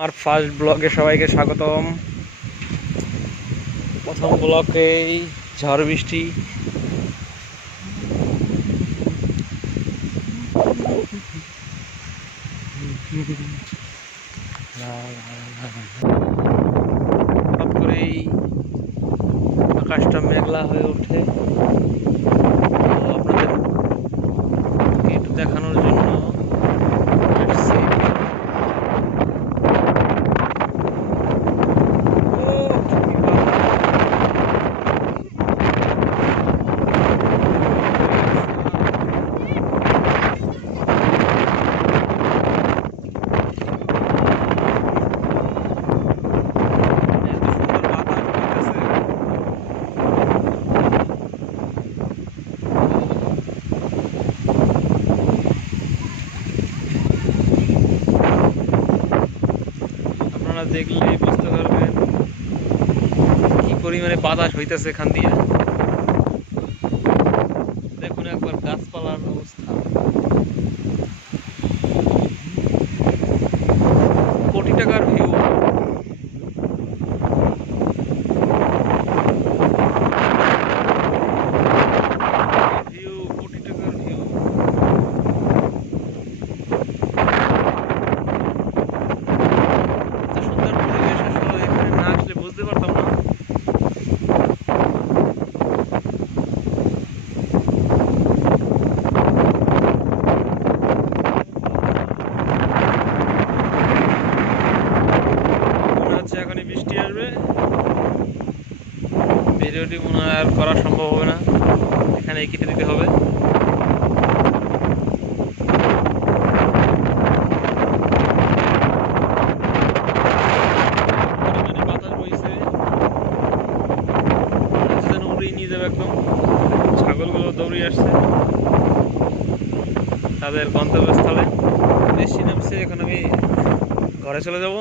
আমার ফার্স্ট ব্লগে সবাইকে স্বাগতম। প্রথম ব্লকেই ঝড় বৃষ্টি। করেই আকাশটা মেঘলা হয়ে ওঠে। তো আপনাদের একটু দেখানোর আপনারা দেখলেই বুঝতে পারবেন কি পরিমাণে বাতাস হইতেছে এখান দিয়ে। বৃষ্টি আসবে? ভিডিওটি মনে হয় আর করা সম্ভব হবে না। এখানে কেটে দিতে হবে। উড়িয়ে নিয়ে যাবে ছাগলগুলো দৌড়িয়ে আসছে। তাদের গন্তব্যস্থলে। বেশি নামছে, এখন আমি ঘরে চলে যাব।